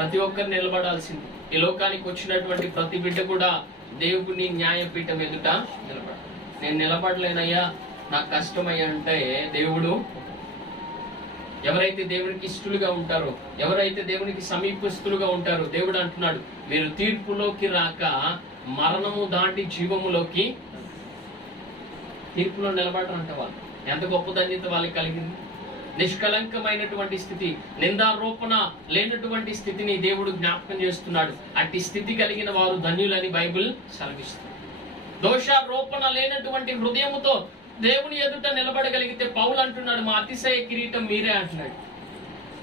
ప్రతి ఒక్కరు నిలబడాల్సింది. ఈ లోకానికి వచ్చినటువంటి ప్రతి బిడ్డ కూడా దేవుని న్యాయపీఠం ఎదుట నిలబడాలి. నేను నిలబడలేనయ్యా, నాకు కష్టమయ్యా అంటే దేవుడు, ఎవరైతే దేవునికి ఇష్టలుగా ఉంటారో, ఎవరైతే దేవునికి సమీపస్తులుగా ఉంటారో, దేవుడు అంటున్నాడు, మీరు తీర్పులోకి రాక మరణము దాటి జీవములోకి. తీర్పులో నిలబడరంట వాళ్ళు. ఎంత గొప్ప ధన్యత వాళ్ళకి కలిగింది. నిష్కలంకమైనటువంటి స్థితి, నిందారోపణ లేనటువంటి స్థితిని దేవుడు జ్ఞాపకం చేస్తున్నాడు. అట్టి స్థితి కలిగిన వారు ధన్యులని బైబిల్ సెలవిస్తుంది. దోషారోపణ లేనటువంటి హృదయముతో దేవుని ఎదుట నిలబడగలిగితే పౌలు అంటున్నాడు, మా అతిశయ కిరీటం మీరే అంటున్నాడు.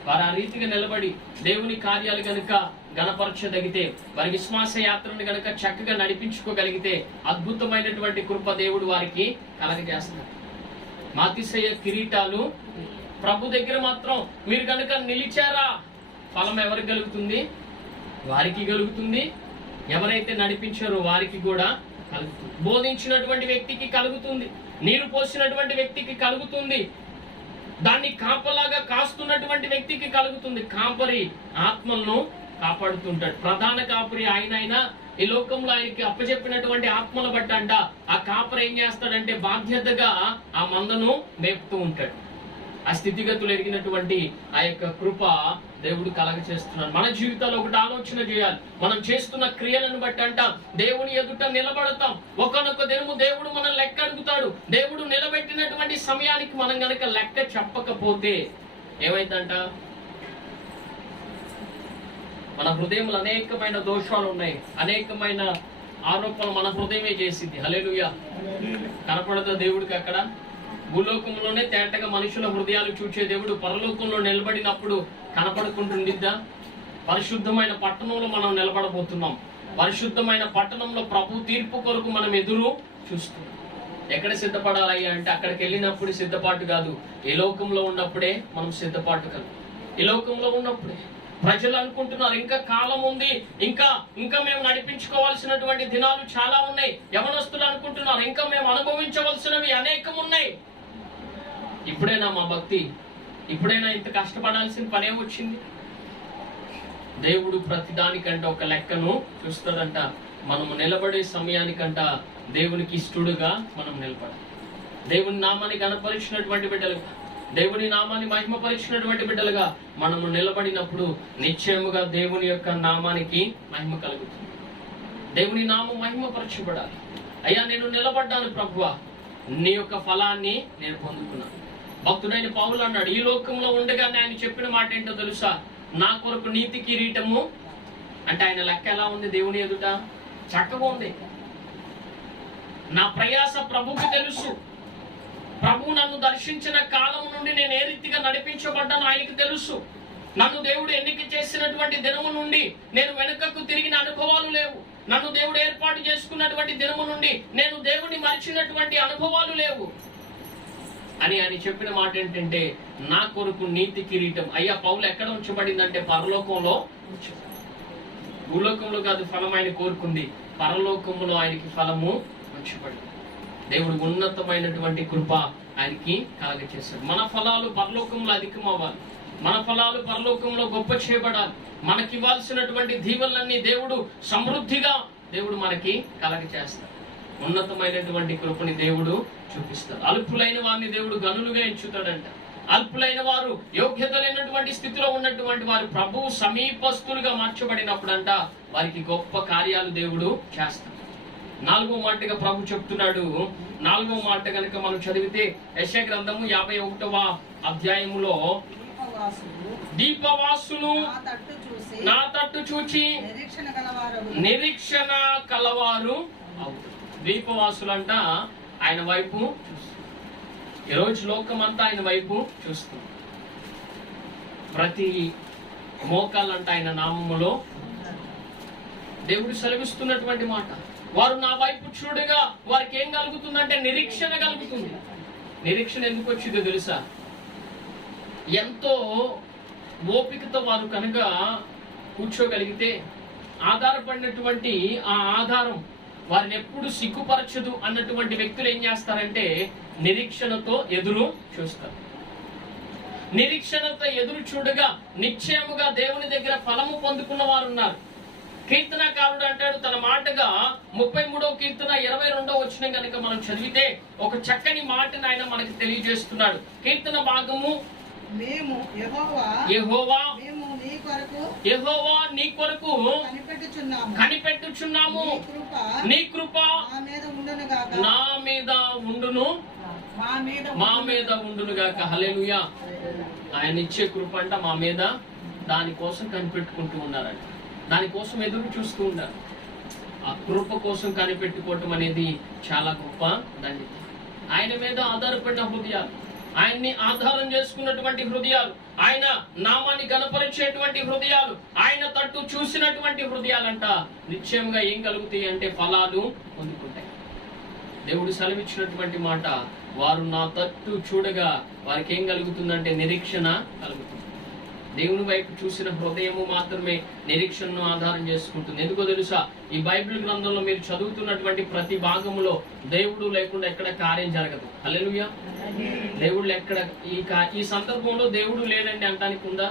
వారు ఆ రీతిగా నిలబడి దేవుని కార్యాలు గనుక గణపరచదగితే, వారి విశ్వాస యాత్రను గనుక చక్కగా నడిపించుకోగలిగితే అద్భుతమైనటువంటి కృప దేవుడు వారికి కలగజేస్తున్నాడు. మా అతిశయ కిరీటాలు ప్రభు దగ్గర మాత్రం మీరు కనుక నిలిచారా, ఫలం ఎవరికి కలుగుతుంది? వారికి కలుగుతుంది. ఎవరైతే నడిపించారో వారికి కూడా కలుగుతుంది. బోధించినటువంటి వ్యక్తికి కలుగుతుంది, నీరు పోసినటువంటి వ్యక్తికి కలుగుతుంది, దాన్ని కాపలాగా కాస్తున్నటువంటి వ్యక్తికి కలుగుతుంది. కాపరి ఆత్మలను కాపాడుతుంటాడు. ప్రధాన కాపరి ఆయనైనా ఈ లోకంలో ఆయనకి అప్పచెప్పినటువంటి ఆత్మను బట్టి అంట ఆ కాపరి ఏం చేస్తాడంటే బాధ్యతగా ఆ మందను మేపుతూ ఉంటాడు. ఆ స్థితిగతులు ఎరిగినటువంటి ఆ యొక్క కృప దేవుడు కలగ చేస్తున్నాడు. మన జీవితాల్లో ఒకటి ఆలోచన చేయాలి. మనం చేస్తున్న క్రియలను బట్టి అంట దేవుని ఎదుట నిలబడతాం. ఒకనొక దినము దేవుడు మనం లెక్క అడుగుతాడు. దేవుడు నిలబెట్టినటువంటి సమయానికి మనం గనక లెక్క చెప్పకపోతే ఏమైందంట, మన హృదయంలో అనేకమైన దోషాలు ఉన్నాయి, అనేకమైన ఆరోపణలు మన హృదయమే చేసింది. హల్లెలూయా. కనపడదా దేవుడికి? అక్కడ భూలోకంలోనే తేటగా మనుషుల హృదయాలు చూచే దేవుడు పరలోకంలో నిలబడినప్పుడు కనపడుకుంటుండిద్దా? పరిశుద్ధమైన పట్టణంలో మనం నిలబడబోతున్నాం. పరిశుద్ధమైన పట్టణంలో ప్రభు తీర్పు కొరకు మనం ఎదురు చూస్తున్నాం. ఎక్కడ సిద్ధపడాలి అంటే అక్కడికి వెళ్ళినప్పుడు సిద్ధపాటు కాదు, ఈ లోకంలో ఉన్నప్పుడే మనం సిద్ధపాటు కాదు. ఈ లోకంలో ఉన్నప్పుడే ప్రజలు అనుకుంటున్నారు ఇంకా కాలం ఉంది, ఇంకా మేము నడిపించుకోవాల్సినటువంటి దినాలు చాలా ఉన్నాయి. యవనస్తులు అనుకుంటున్నారు ఇంకా మేము అనుభవించవలసినవి అనేకం ఉన్నాయి. ఇప్పుడైనా మా భక్తి, ఇప్పుడైనా ఇంత కష్టపడాల్సిన పనే వచ్చింది? దేవుడు ప్రతిదానికంట ఒక లెక్కను చూస్తాడంట. మనము నిలబడే సమయానికంట దేవునికి ఇష్టడుగా మనం నిలబడాలి. దేవుని నామాన్ని గణపరిచినటువంటి బిడ్డలుగా, దేవుని నామాన్ని మహిమపరిచినటువంటి బిడ్డలుగా మనము నిలబడినప్పుడు నిశ్చయముగా దేవుని యొక్క నామానికి మహిమ కలుగుతుంది. దేవుని నామం మహిమపరచబడాలి. అయ్యా నేను నిలబడ్డాను ప్రభువా, నీ యొక్క ఫలాన్ని నేను పొందుకున్నాను. భక్తుడైన పౌలు అన్నాడు, ఈ లోకంలో ఉండగానే ఆయన చెప్పిన మాట ఏంటో తెలుసా? నా కొరకు నీతి కిరీటము. అంటే ఆయన లెక్క ఎలా ఉంది దేవుని ఎదుట? చక్కగా ఉంది. నా ప్రయాస ప్రభువుకి తెలుసు. ప్రభువు నన్ను దర్శించిన కాలం నుండి నేను ఏ రీతిగా నడిపించబడ్డాను ఆయనకి తెలుసు. నన్ను దేవుడు ఎన్నిక చేసినటువంటి దినము నుండి నేను వెనుకకు తిరిగిన అనుభవాలు లేవు. నన్ను దేవుడు ఏర్పాటు చేసుకున్నటువంటి దినము నుండి నేను దేవుని మరిచినటువంటి అనుభవాలు లేవు అని ఆయన చెప్పిన మాట ఏంటంటే నా కొరకు నీతి కిరీటం. అయ్యా పౌలు ఎక్కడ ఉంచబడిందంటే పరలోకంలో. భూలోకంలో కాదు ఫలం ఆయన కోరుకుంది, పరలోకంలో ఆయనకి ఫలము ఉంచబడింది. దేవుడు ఉన్నతమైనటువంటి కృప ఆయనకి కలగచేశాడు. మన ఫలాలు పరలోకంలో అధికం అవ్వాలి, మన ఫలాలు పరలోకంలో గొప్ప చేయబడాలి. మనకి ఇవ్వాల్సినటువంటి దీవెనలన్నీ దేవుడు సమృద్ధిగా దేవుడు మనకి కలగచేస్తాడు. ఉన్నతమైనటువంటి కృపని దేవుడు చూపిస్తాడు. అల్పులైన వారిని దేవుడు గనులుగా ఎంచుతాడంట. అల్పులైన వారు, యోగ్యత లేనటువంటి స్థితిలో ఉన్నటువంటి వారు ప్రభువు సమీపస్తులుగా మార్చబడినప్పుడంట వారికి గొప్ప కార్యాలు దేవుడు చేస్తాడు. 4వ మాటగా ప్రభు చెప్తున్నాడు. 4వ మాట కనుక మనం చదివితే యెషయా గ్రంథము 51వ అధ్యాయములో, దీపవాసులు నా తట్టు చూచి నిరీక్షణ కలవారు అవుతారు. దీపవాసులు అంట ఆయన వైపు చూస్తారు. ఈరోజు లోకం అంతా ఆయన వైపు చూస్తుంది. ప్రతి మోకాలంట ఆయన నామములో దేవుడు సెలవిస్తున్నటువంటి మాట. వారు నా వైపు చూడగా వారికి ఏం కలుగుతుందంటే నిరీక్షణ కలుగుతుంది. నిరీక్షణ ఎందుకు వచ్చిందో తెలుసా? ఎంతో ఓపికతో వారు కనుక కూర్చోగలిగితే ఆధారపడినటువంటి ఆ ఆధారం వారిని ఎప్పుడు సిగ్గుపరచదు అన్నటువంటి వ్యక్తులు ఏం చేస్తారంటే నిరీక్షణతో ఎదురు చూస్తారు. నిరీక్షణతో ఎదురు చూడగా నిశ్చయముగా దేవుని దగ్గర ఫలము పొందుకున్న వారు ఉన్నారు. కీర్తనకారుడు అంటాడు తన మాటగా 33వ కీర్తన 22వ వచనం కనుక మనం చదివితే ఒక చక్కని మాటను ఆయన మనకి తెలియజేస్తున్నాడు. కీర్తన భాగము, మేము యెహోవా నీ కొరకు కనిపెట్టుచున్నాము, నీ కృప నా మీద ఉండును, మా మీద ఉండును గాక. హల్లెలూయా. ఆయన ఇచ్చే కృప అంట మా మీద, దానికోసం కనిపెట్టుకుంటూ ఉన్నారంట, దానికోసం ఎదురు చూస్తూ ఉన్నారు. ఆ కృప కోసం కనిపెట్టుకోవటం అనేది చాలా గొప్ప ధన్యత. ఆయన మీద ఆధారపడిన హృదయాలు, ఆయన్ని ఆధారం చేసుకున్నటువంటి హృదయాలు, ఆయన నామాన్ని గణపరిచేటువంటి హృదయాలు, ఆయన తట్టు చూసినటువంటి హృదయాలంట నిశ్చయంగా ఏం కలుగుతాయి అంటే ఫలాలు పొందుకుంటాయి. దేవుడు సెలవిచ్చినటువంటి మాట, వారు నా తట్టు చూడగా వారికి ఏం కలుగుతుందంటే నిరీక్షణ కలుగుతుంది. దేవుని వైపు చూసిన హృదయము మాత్రమే నిరీక్షణను ఆధారం చేసుకుంటుంది. ఎందుకో తెలుసా, ఈ బైబిల్ గ్రంథంలో మీరు చదువుతున్నటువంటి ప్రతి భాగములో దేవుడు లేకుండా ఎక్కడ కార్యం జరగదు. హల్లెలూయా. దేవుడు ఎక్కడ ఈ సందర్భంలో దేవుడు లేడండి అంటానికి ఉందా?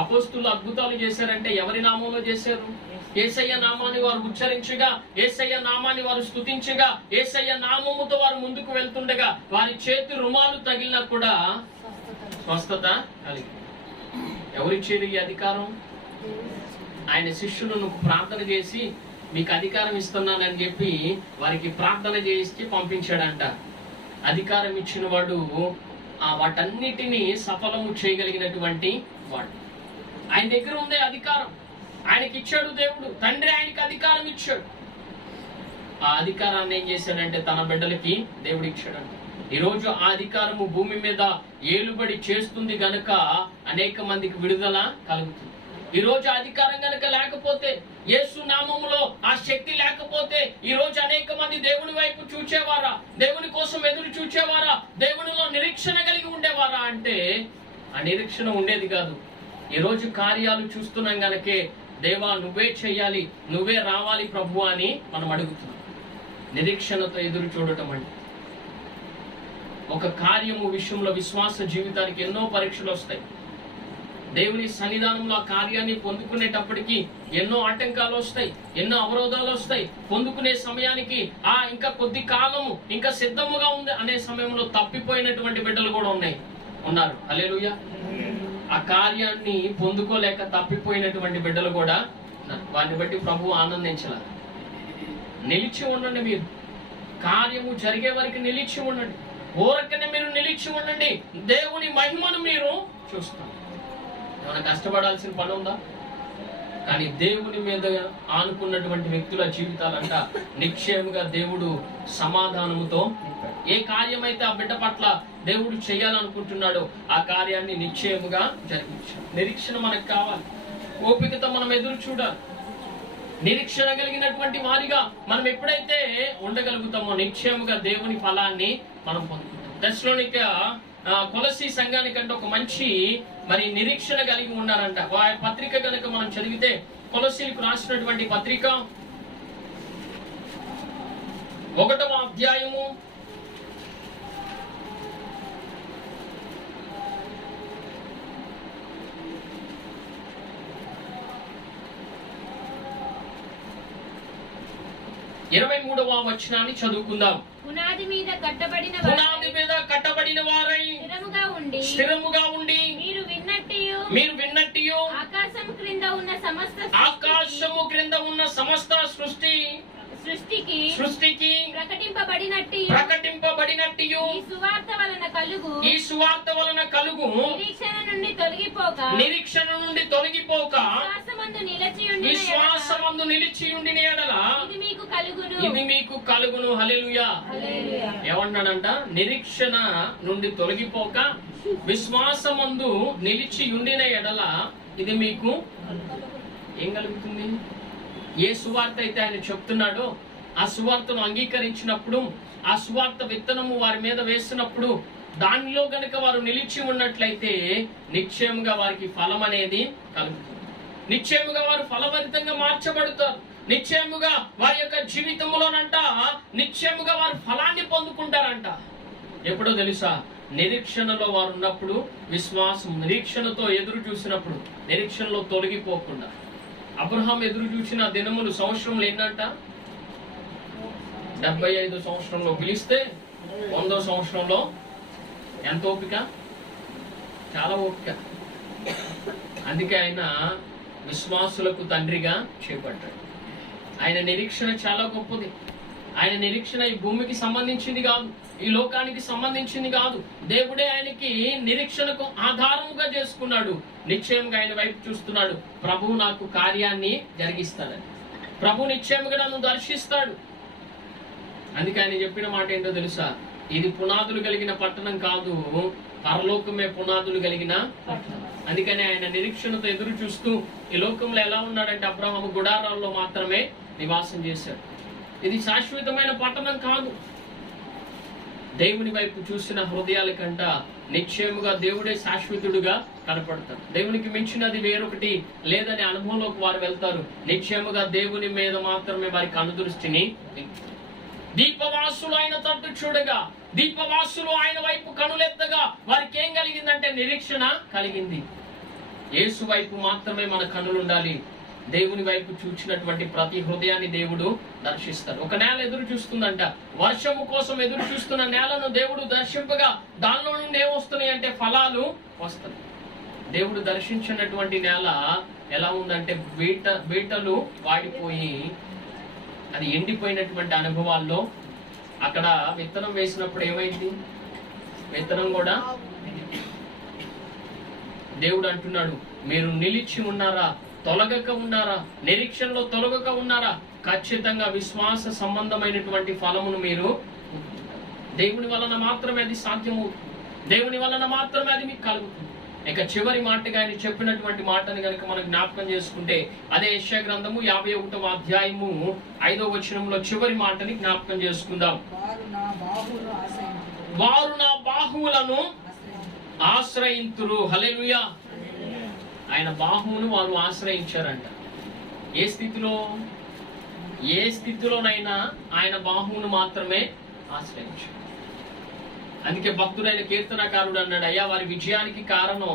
అపోస్తులు అద్భుతాలు చేశారంటే ఎవరి నామంలో చేశారు? యేసయ్య నామాన్ని వారు ఉచ్చరించగా, యేసయ్య నామాన్ని వారు స్తుతించగా, యేసయ్య నామముతో వారు ముందుకు వెళ్తుండగా వారి చేతి రుమాలు తగిలినా కూడా స్వస్థత కలిగి. ఎవరిచ్చేది ఈ అధికారం? ఆయన శిష్యులను ప్రార్థన చేసి మీకు అధికారం ఇస్తున్నానని చెప్పి వారికి ప్రార్థన చేసి పంపించాడంట. అధికారం ఇచ్చిన వాడు వాటన్నిటినీ సఫలము చేయగలిగినటువంటి వాడు. ఆయన దగ్గర ఉందే అధికారం, ఆయనకి ఇచ్చాడు దేవుడు, తండ్రి ఆయనకి అధికారం ఇచ్చాడు. ఆ అధికారాన్ని ఏం చేశాడంటే తన బిడ్డలకి దేవుడు ఇచ్చాడంట. ఈరోజు ఆ అధికారము భూమి మీద ఏలుబడి చేస్తుంది గనుక అనేక మందికి విడుదల కలుగుతుంది. ఈ రోజు అధికారం గనుక లేకపోతే, యేసు నామములో ఆ శక్తి లేకపోతే ఈ రోజు అనేక మంది దేవుని వైపు చూచేవారా? దేవుని కోసం ఎదురు చూచేవారా? దేవునిలో నిరీక్షణ కలిగి ఉండేవారా అంటే ఆ నిరీక్షణ ఉండేది కాదు. ఈ రోజు కార్యాలు చూస్తున్నాం గనకే దేవా నువ్వే చెయ్యాలి, నువ్వే రావాలి ప్రభు అని మనం అడుగుతున్నాం. నిరీక్షణతో ఎదురు చూడటం అంటే ఒక కార్యము విషయంలో విశ్వాస జీవితానికి ఎన్నో పరీక్షలు వస్తాయి. దేవుని సన్నిధానంలో ఆ కార్యాన్ని పొందుకునేటప్పటికి ఎన్నో ఆటంకాలు వస్తాయి, ఎన్నో అవరోధాలు వస్తాయి. పొందుకునే సమయానికి ఇంకా కొద్ది కాలము ఇంకా సిద్ధముగా ఉంది అనే సమయంలో తప్పిపోయినటువంటి బిడ్డలు కూడా ఉన్నారు. హల్లెలూయా. ఆ కార్యాన్ని పొందుకోలేక తప్పిపోయినటువంటి బిడ్డలు కూడా వారిని బట్టి ప్రభు ఆనందించాలి. నిలిచి ఉండండి, మీరు కార్యము జరిగే వరకు నిలిచి ఉండండి. ఊరకనే మీరు నిలిచి ఉండండి, దేవుని మహిమను మీరు చూస్తారు. ఏమైనా కష్టపడాల్సిన పని ఉందా? కానీ దేవుని మీద ఆనుకున్నటువంటి వ్యక్తుల జీవితాలంట నిశ్చయముగా దేవుడు సమాధానముతో ఏ కార్యమైతే ఆ బిడ్డ పట్ల దేవుడు చేయాలనుకుంటున్నాడో ఆ కార్యాన్ని నిశ్చయముగా జరిగించాడు. నిరీక్షణ మనకు కావాలి, ఓపికతో మనం ఎదురు చూడాలి. నిరీక్షణ కలిగినటువంటి వారిగా మనం ఎప్పుడైతే ఉండగలుగుతామో నిశ్చయముగా దేవుని ఫలాన్ని మనం పొందుకుంటాం. దశలోనిక కొలసి సంఘానికంటే ఒక మంచి నిరీక్షణ కలిగి ఉన్నారంట. పత్రిక కనుక మనం చదివితే కొలసీలకు రాసినటువంటి పత్రిక 1వ అధ్యాయము 23వ వచనాన్ని చదువుకుందాం. పునాది మీద కట్టబడిన వారై స్థిరముగా ఉండి మీరు విన్నట్టియు ఆకాశము క్రింద ఉన్న సమస్త సృష్టికి ప్రకటింపబడినట్టియు ఈ సువార్త వలన కలుగు నిరీక్షణ నుండి తొలగిపోక విశ్వాసమందు నిలిచియుండిన యెడల ఇది మీకు కలుగును. హల్లెలూయా. ఏమన్నాడంట? నిరీక్షణ నుండి తొలగిపోక విశ్వాసమందు నిలిచియుండిన యెడల ఇది మీకు ఏం కలుగుతుంది? ఏ సువార్త అయితే ఆయన చెప్తున్నాడో ఆ సువార్తను అంగీకరించినప్పుడు, ఆ సువార్త విత్తనము వారి మీద వేసినప్పుడు దానిలో గనుక వారు నిలిచి ఉన్నట్లయితే నిశ్చయముగా వారికి ఫలం అనేది కలుగుతుంది. నిశ్చయముగా వారు ఫలభరితంగా మార్చబడతారు. నిశ్చయముగా వారి యొక్క జీవితంలోనంట నిశ్చయముగా వారు ఫలాన్ని పొందుకుంటారంట. ఎప్పుడో తెలుసా? నిరీక్షణలో వారు ఉన్నప్పుడు, విశ్వాసం నిరీక్షణతో ఎదురు చూసినప్పుడు, నిరీక్షణలో తొలగిపోకుండా. అబ్రహాం ఎదురు చూసిన దినములు సంవత్సరంలో ఎన్నంట? 75 సంవత్సరంలో పిలిస్తే 100 సంవత్సరంలో ఎంత ఓపిక? చాలా ఓపిక. అందుకే ఆయన విశ్వాసులకు తండ్రిగా చేపట్టాడు. ఆయన నిరీక్షణ చాలా గొప్పది. ఆయన నిరీక్షణ ఈ భూమికి సంబంధించింది కాదు, ఈ లోకానికి సంబంధించింది కాదు. దేవుడే ఆయనకి నిరీక్షణకు ఆధారముగా చేసుకున్నాడు. నిశ్చయంగా ఆయన వైపు చూస్తున్నాడు. ప్రభువు నాకు కార్యాన్ని జరిగిస్తాడని. ప్రభు నిశ్చయముగా నన్ను దర్శిస్తాడు. అందుకే ఆయన చెప్పిన మాట ఏంటో తెలుసా? ఇది పునాదులు కలిగిన పట్టణం కాదు, పరలోకమే పునాదులు కలిగిన పట్టణం. అందుకని ఆయన నిరీక్షణతో ఎదురు చూస్తూ ఈ లోకంలో ఎలా ఉన్నాడంటే, అబ్రహాము గుడారాల్లో మాత్రమే నివాసం చేశాడు. ఇది శాశ్వతమైన పట్టణం కాదు. దేవుని వైపు చూసిన హృదయాల కంట నిశ్చయముగా దేవుడే శాశ్వతుడుగా కనపడతాడు. దేవునికి మించినది వేరొకటి లేదనే అనుభవంలోకి వారు వెళ్తారు. నిశ్చయముగా దేవుని మీద మాత్రమే వారి కనుదృష్టిని. దీపవాసులు ఆయన తట్టు చూడగా, దీపవాసులు ఆయన వైపు కనులెత్తగా వారికి ఏం కలిగిందంటే నిరీక్షణ కలిగింది. యేసు వైపు మాత్రమే మన కనులు ఉండాలి. దేవుని వైపు చూచినటువంటి ప్రతి హృదయాన్ని దేవుడు దర్శిస్తాడు. ఒక నేల ఎదురు చూస్తుందంట, వర్షము కోసం ఎదురు చూస్తున్న నేలను దేవుడు దర్శింపగా దానిలో నుండి ఏమొస్తున్నాయి అంటే ఫలాలు వస్తాయి. దేవుడు దర్శించినటువంటి నేల ఎలా ఉందంటే బీటలు వాడిపోయి అది ఎండిపోయినటువంటి అనుభవాల్లో అక్కడ విత్తనం వేసినప్పుడు ఏమైంది? విత్తనం కూడా. దేవుడు అంటున్నాడు, మీరు నిలిచి ఉన్నారా, తొలగక ఉన్నారా, నిరీక్షణలో తొలగక ఉన్నారా, ఖచ్చితంగా విశ్వాస సంబంధమైనటువంటి ఫలమును మీరు. దేవుని వలన మాత్రమే అది సాధ్యమవుతుంది. దేవుని వలన మాత్రమే అది మీకు కలుగుతుంది. ఇక చివరి మాటగా ఆయన చెప్పినటువంటి మాటని కనుక మనం జ్ఞాపకం చేసుకుంటే, అదే యెషయా గ్రంథము 51వ అధ్యాయము 5వ వచనంలో చివరి మాటని జ్ఞాపకం చేసుకుందాం. వారు నా బాహువులను ఆశ్రయింతురు. హల్లెలూయా. ఆయన బాహువును వారు ఆశ్రయించారంట. ఏ స్థితిలో? ఏ స్థితిలోనైనా ఆయన బాహువును మాత్రమే ఆశ్రయించారు. అందుకే భక్తుడైన కీర్తనకారుడు అన్నాడు, అయ్యా వారి విజయానికి కారణం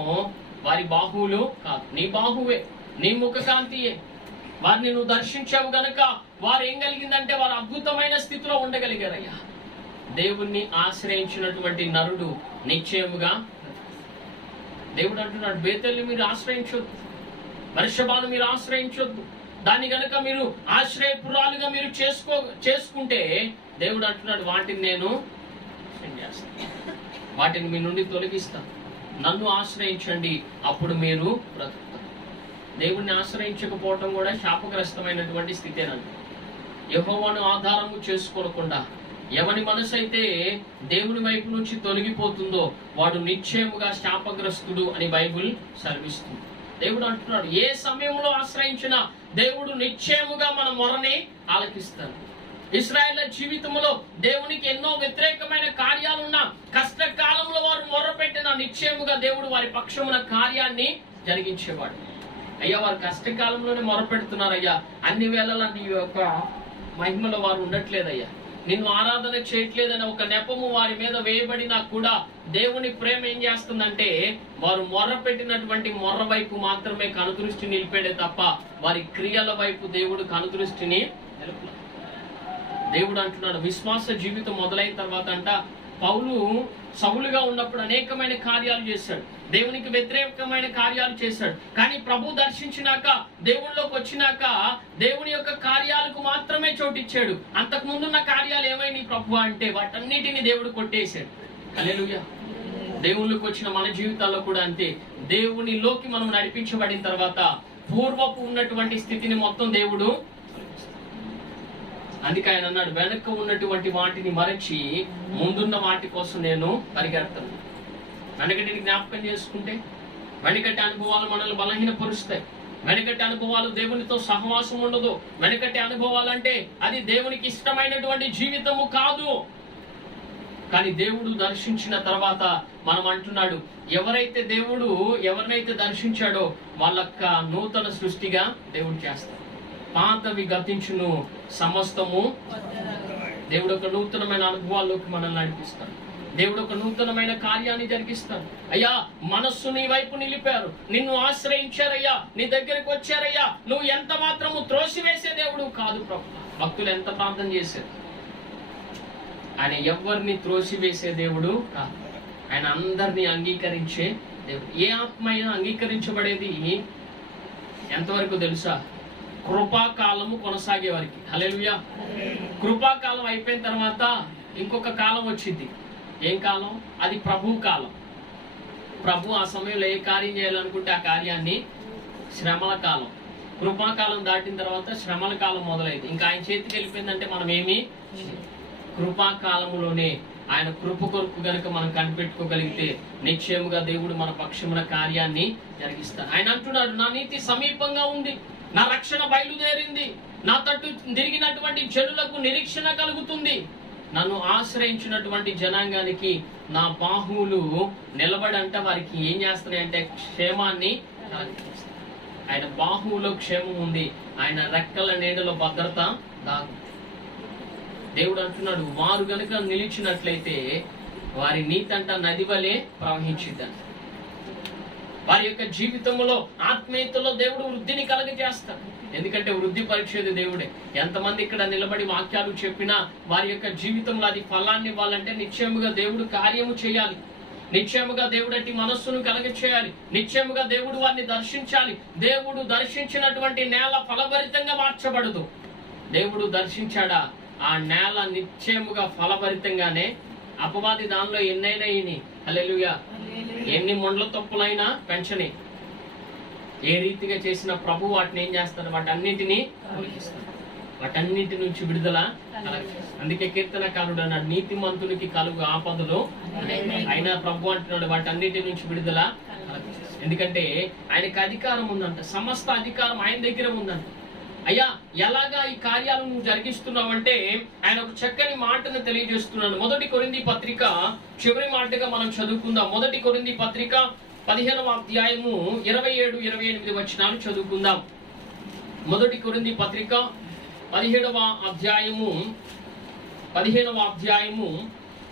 వారి బాహువులు కాదు, నీ బాహువే, నీ ముఖకాంతియే. వారిని నువ్వు దర్శించావు గనక వారు ఏం కలిగిందంటే వారు అద్భుతమైన స్థితిలో ఉండగలిగారయ్యా. దేవుణ్ణి ఆశ్రయించినటువంటి నరుడు నిశ్చయముగా. దేవుడు అంటున్నాడు, బేతల్ని మీరు ఆశ్రయించొద్దు, బెర్షెబాను మీరు ఆశ్రయించొద్దు. దాన్ని గనక మీరు ఆశ్రయపురాలుగా మీరు చేసుకుంటే దేవుడు అంటున్నాడు, వాటిని నేను వాటిని మీ నుండి తొలగిస్తాను. నన్ను ఆశ్రయించండి, అప్పుడు మీరు బ్రతుకుతారు. దేవుణ్ణి ఆశ్రయించకపోవటం కూడా శాపగ్రస్తమైనటువంటి స్థితేనండి. యెహోవాను ఆధారము చేసుకోకుండా ఎవని మనసు అయితే దేవుని వైపు నుంచి తొలగిపోతుందో వాడు నిశ్చయముగా శాపగ్రస్తుడు అని బైబిల్ సెలవిస్తుంది. దేవుడు అంటున్నాడు, ఏ సమయంలో ఆశ్రయించినా దేవుడు నిశ్చయముగా మన మొరని ఆలకిస్తాడు. ఇశ్రాయేలు జీవితంలో దేవునికి ఎన్నో వ్యతిరేకమైన కార్యాలున్నా కష్టకాలంలో వారు మొర్రపెట్టిన నిశ్చయముగా దేవుడు వారి పక్షమున కార్యాన్ని జరిగించేవాడు. అయ్యా వారు కష్టకాలంలోనే మొరపెడుతున్నారయ్యా, అన్ని వేళలా నీ యొక్క మహిమలో వారు ఉండట్లేదయ్యా, నిన్ను ఆరాధన చేయట్లేదని ఒక నెపము వారి మీద వేయబడినా కూడా దేవుని ప్రేమ ఏం చేస్తుందంటే వారు మొర్ర పెట్టినటువంటి మొర్ర వైపు మాత్రమే కనుదృష్టి నిలిపేడే తప్ప వారి క్రియల వైపు దేవుడు కనుదృష్టిని నిలుపలేదు. దేవుడు అంటున్నాడు, విశ్వాస జీవితం మొదలైన తర్వాత అంట పౌలు సౌలుగా ఉన్నప్పుడు అనేకమైన కార్యాలు చేశాడు, దేవునికి వ్యతిరేకమైన కార్యాలు చేశాడు. కానీ ప్రభు దర్శించినాక, దేవుళ్ళలోకి వచ్చినాక దేవుని యొక్క కార్యాలకు మాత్రమే చోటిచ్చాడు. అంతకు ముందున్న కార్యాలు ఏమైనాయి ప్రభు అంటే వాటన్నిటిని దేవుడు కొట్టేశాడు. హల్లెలూయా. దేవుళ్ళకి వచ్చిన మన జీవితాల్లో కూడా అంతే. దేవునిలోకి మనం నడిపించబడిన తర్వాత పూర్వపు ఉన్నటువంటి స్థితిని మొత్తం దేవుడు. అందుకే ఆయన అన్నాడు, వెనక ఉన్నటువంటి వాటిని మరచి ముందున్న వాటి కోసం నేను పరిగెడతాను. వెనకటిని జ్ఞాపకం చేసుకుంటే వెనకటి అనుభవాలు మనల్ని బలహీనపరుస్తాయి. వెనకటి అనుభవాలు దేవునితో సహవాసం ఉండదు. వెనకటి అనుభవాలు అంటే అది దేవునికి ఇష్టమైనటువంటి జీవితము కాదు. కానీ దేవుడు దర్శించిన తర్వాత మనం అంటున్నాడు, ఎవరినైతే దర్శించాడో వాళ్ళక్క నూతన సృష్టిగా దేవుడు చేస్తాడు. పాతవి గతించును, సమస్తము. దేవుడు ఒక నూతనమైన అనుభవాల్లోకి మనల్ని నడిపిస్తాడు. దేవుడు ఒక నూతనమైన కార్యాన్ని జరిగిస్తాడు. అయ్యా, మనస్సు నీ వైపు నిలిపారు, నిన్ను ఆశ్రయించారయ్యా, నీ దగ్గరికి వచ్చారయ్యా, నువ్వు ఎంత మాత్రము త్రోసివేసే దేవుడు కాదు ప్రభు. భక్తులు ఎంత ప్రార్థన చేశారు. ఆయన ఎవరిని త్రోసివేసే దేవుడు కాదు, ఆయన అందరినీ అంగీకరించే దేవుడు. ఏ ఆత్మ అయినా అంగీకరించబడేది ఎంతవరకు తెలుసా? కృపాకాలము కొనసాగే వారికి. హల్లెలూయా. కృపాకాలం అయిపోయిన తర్వాత ఇంకొక కాలం వచ్చింది. ఏం కాలం? అది ప్రభు కాలం. ప్రభు ఆ సమయంలో ఏ కార్యం చేయాలనుకుంటే ఆ కార్యాన్ని శ్రమల కాలం. కృపాకాలం దాటిన తర్వాత శ్రమల కాలం మొదలైంది. ఇంకా ఆయన చేతికి వెళ్ళిపోయిందంటే మనం ఏమి కృపాకాలములోనే ఆయన కృప కొరకు గనుక మనం కనిపెట్టుకోగలిగితే నిశ్చయముగా దేవుడు మన పక్షమున కార్యాన్ని జరిగిస్తాడు. ఆయన అంటున్నాడు, నా నీతి సమీపంగా ఉంది, నా రక్షణ బయలుదేరింది, నా తట్టు తిరిగినటువంటి జనులకు నిరీక్షణ కలుగుతుంది. నన్ను ఆశ్రయించినటువంటి జనాంగానికి నా బాహువులు నిలబడంట వారికి ఏం చేస్తున్నాయంటే క్షేమాన్ని కలిగిస్తాయి. ఆయన బాహువులో క్షేమం ఉంది, ఆయన రెక్కల నీడలో భద్రత దాగు. దేవుడు అంటున్నాడు, వారు గనుక నిలిచినట్లయితే వారి నీతంట నది వలె ప్రవహించిద్దంట. వారి యొక్క జీవితంలో ఆత్మీయతలో దేవుడు వృద్ధిని కలగజేస్తాడు. ఎందుకంటే వృద్ధి పరిచేది దేవుడే. ఎంతమంది ఇక్కడ నిలబడి వాక్యాలు చెప్పినా వారి యొక్క జీవితంలో అది ఫలాన్ని ఇవ్వాలంటే నిశ్చయముగా దేవుడు కార్యము చేయాలి. నిశ్చయముగా దేవుడు అట్టి మనస్సును కలగచేయాలి. నిశ్చయముగా దేవుడు వారిని దర్శించాలి. దేవుడు దర్శించినటువంటి నేల ఫలభరితంగా మార్చబడదు. దేవుడు దర్శించాడా, ఆ నేల నిశ్చయముగా ఫలభరితంగానే. అపవాది దానిలో ఎన్నైనా ఇని, హల్లెలూయా, ఎన్ని ముండ్ల తొప్పులైనా పెంచని. ఏ రీతిగా చేసిన ప్రభు వాటిని ఏం చేస్తాడు? వాటన్నిటిని తొలగిస్తాడు. వాటన్నిటి నుంచి విడుదల కలగజేస్తాడు. అందుకే కీర్తనకారుడు అన్నాడు, నీతిమంతునికి కలుగు ఆపదలు అయినా ప్రభు అంటున్నాడు వాటన్నిటి నుంచి విడుదల కలగజేస్తాడు. ఎందుకంటే ఆయనకి అధికారం ఉందంట, సమస్త అధికారం ఆయన దగ్గర ఉందంట. అయ్యా, ఎలాగా ఈ కార్యాలు నువ్వు జరిగిస్తున్నావంటే ఆయన ఒక చక్కని మాటను తెలియజేస్తున్నాను. 1 కొరింథీ పత్రిక చివరి మాటగా మనం చదువుకుందాం. 1 కొరింథీ పత్రిక 15వ అధ్యాయము 27-28 వచనాలు చదువుకుందాం. 1 కొరింథీ పత్రిక 15వ అధ్యాయము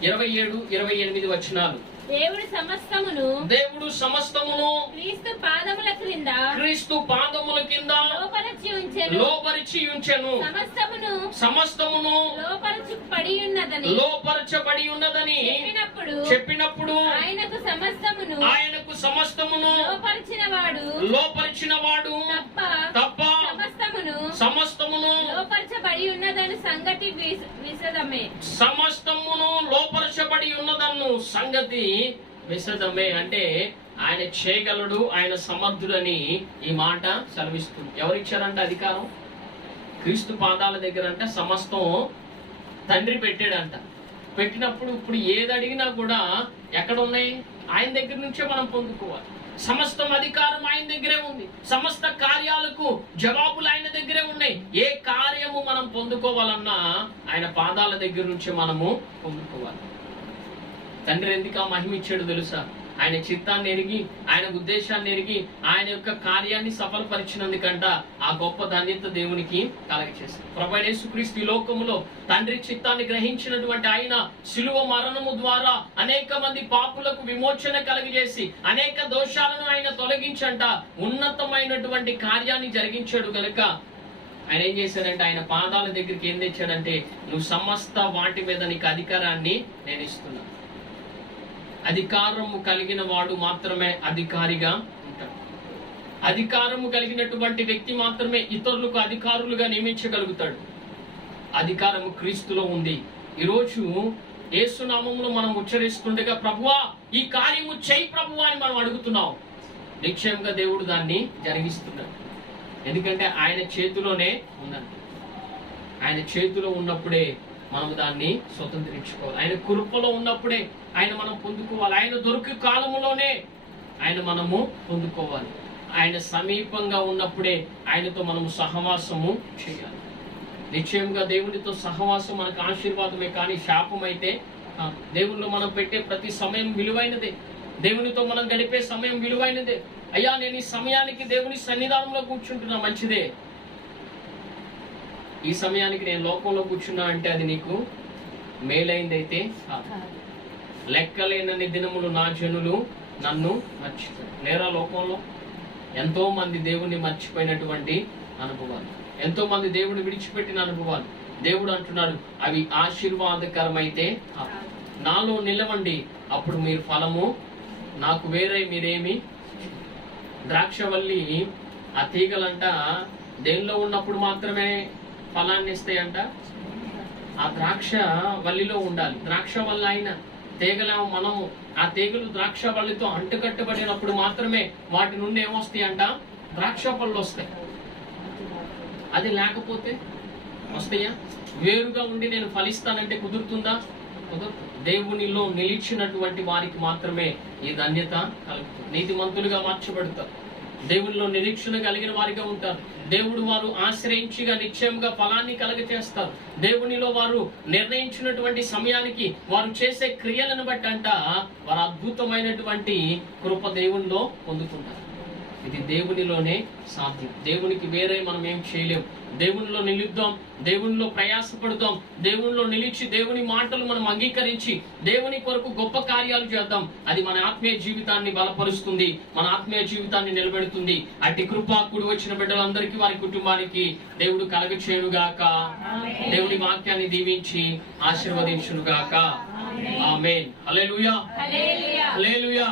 27-28 వచనాలు. దేవుడు సమస్తమును క్రీస్తు పాదముల కింద లోపరిచి ఉంచెను. సమస్తమును లోపరచబడి ఉన్నదని చెప్పినప్పుడు ఆయనకు సమస్తమును లోపరిచిన వాడు తప్ప సమస్తమును లోపరచబడి ఉన్నదని సంగతి విశదమే. సమస్తమును లోపరచబడి ఉన్నదన్ను సంగతి విశదమే. అంటే ఆయన చేయగలడు, ఆయన సమర్థుడని ఈ మాట సెలవిస్తుంది. ఎవరిచ్చారంట అధికారం? క్రీస్తు పాదాల దగ్గర అంట సమస్తం తండ్రి పెట్టాడంట. పెట్టినప్పుడు ఇప్పుడు ఏది అడిగినా కూడా ఎక్కడ ఉన్నాయి? ఆయన దగ్గర నుంచే మనం పొందుకోవాలి. సమస్తం అధికారం ఆయన దగ్గరే ఉంది. సమస్త కార్యాలకు జవాబులు ఆయన దగ్గరే ఉన్నాయి. ఏ కార్యము మనం పొందుకోవాలన్నా ఆయన పాదాల దగ్గర నుంచి మనము పొందుకోవాలి. తండ్రి ఎందుకు ఆ మహిమ ఇచ్చాడు తెలుసా? ఆయన చిత్తాన్ని ఎరిగి, ఆయన ఉద్దేశాన్ని ఎరిగి, ఆయన యొక్క కార్యాన్ని సఫలపరిచినందుకంట ఆ గొప్ప ధన్యత దేవునికి కలగచేశాడు. ప్రభువైన యేసుక్రీస్తు ఈ లోకములో తండ్రి చిత్తాన్ని గ్రహించినటువంటి ఆయన శిలువ మరణము ద్వారా అనేక మంది పాపులకు విమోచన కలుగజేసి అనేక దోషాలను ఆయన తొలగించంట ఉన్నతమైనటువంటి కార్యాన్ని జరిగించాడు గనుక ఆయన ఏం చేశాడంటే ఆయన పాదాల దగ్గరికి ఏం తెచ్చాడంటే, నువ్వు సమస్త వాటి మీద నీకు అధికారాన్ని నేను ఇస్తున్నా. అధికారము కలిగిన వాడు మాత్రమే అధికారిగా ఉంటాడు. అధికారము కలిగినటువంటి వ్యక్తి మాత్రమే ఇతరులకు అధికారులుగా నియమించగలుగుతాడు. అధికారము క్రీస్తులో ఉంది. ఈరోజు యేసు నామములో మనం ఉచ్చరిస్తుండగా ప్రభువా ఈ కార్యము చేయి ప్రభువా అని మనం అడుగుతున్నాం. నిశ్చయంగా దేవుడు దాన్ని జరిగిస్తున్నాడు. ఎందుకంటే ఆయన చేతిలోనే ఉందండి. ఆయన చేతిలో ఉన్నప్పుడే మనం దాన్ని స్వతంత్రించుకోవాలి. ఆయన కృపలో ఉన్నప్పుడే ఆయన మనం పొందుకోవాలి. ఆయన దొరికి కాలములోనే ఆయన మనము పొందుకోవాలి. ఆయన సమీపంగా ఉన్నప్పుడే ఆయనతో మనము సహవాసము చేయాలి. నిశ్చయంగా దేవునితో సహవాసం మనకు ఆశీర్వాదమే కానీ శాపం అయితే దేవునిలో మనం పెట్టే ప్రతి సమయం విలువైనదే. దేవునితో మనం గడిపే సమయం విలువైనదే. అయ్యా నేను ఈ సమయానికి దేవుని సన్నిధానంలో కూర్చుంటున్నా, మంచిదే. ఈ సమయానికి నేను లోకంలో కూర్చున్నా అంటే అది నీకు మేలైందైతే కాదు. లెక్కలేనన్ని దినములు నా జనులు నన్ను మర్చిపోయారు. లేరా లోకంలో ఎంతో మంది దేవుణ్ణి మర్చిపోయినటువంటి అనుభవాలు, ఎంతో మంది దేవుడు విడిచిపెట్టిన అనుభవాలు. దేవుడు అంటున్నాడు, అవి ఆశీర్వాదకరమైతే నాలో నిలవండి, అప్పుడు మీరు ఫలము నాకు వేరే మీరేమి. ద్రాక్షవల్లి ఆ తీగలంట దేనిలో ఉన్నప్పుడు మాత్రమే ఫలాన్ని ఇస్తాయంట, ఆ ద్రాక్ష వల్లిలో ఉండాలి. ద్రాక్ష వల్ల అయిన తీగలేమో మనము, ఆ తీగలు ద్రాక్ష వల్లితో అంటుకట్టబడినప్పుడు మాత్రమే వాటి నుండి ఏమొస్తాయి అంట, ద్రాక్ష పళ్ళు వస్తాయి. అది లేకపోతే వస్తాయా? వేరుగా ఉండి నేను ఫలిస్తానంటే కుదురుతుందా? కుదరదు. దేవునిలో నిలిచినటువంటి వారికి మాత్రమే ఈ ధన్యత కలుగుతుంది. నీతిమంతులుగా మార్చబడతారు, దేవునిలో నిరీక్షణ కలిగిన వారిగా ఉంటారు. దేవుడు వారు ఆశ్రయించిగా నిశ్చయంగా ఫలాన్ని కలగచేస్తారు. దేవునిలో వారు నిర్ణయించినటువంటి సమయానికి వారు చేసే క్రియలను బట్టి అంట వారు అద్భుతమైనటువంటి కృప దేవునిలో పొందుకుంటారు. ఇది దేవునిలోనే సాధ్యం. దేవునికి వేరే మనం ఏం చేయలేం. దేవునిలో నిలుద్దాం, దేవునిలో ప్రయాసపడదాం, దేవునిలో నిలిచి దేవుని మాటలు మనం అంగీకరించి దేవుని కొరకు గొప్ప కార్యాలు చేద్దాం. అది మన ఆత్మీయ జీవితాన్ని బలపరుస్తుంది, మన ఆత్మీయ జీవితాన్ని నిలబెడుతుంది. అట్టి కృప కూడి వచ్చిన బిడ్డలందరికీ వారి కుటుంబానికి దేవుడు కలగచేయునుగాక. దేవుని వాక్యాన్ని దీవించి ఆశీర్వదించునుగాక. ఆమేన్. హల్లెలూయా, హల్లెలూయా.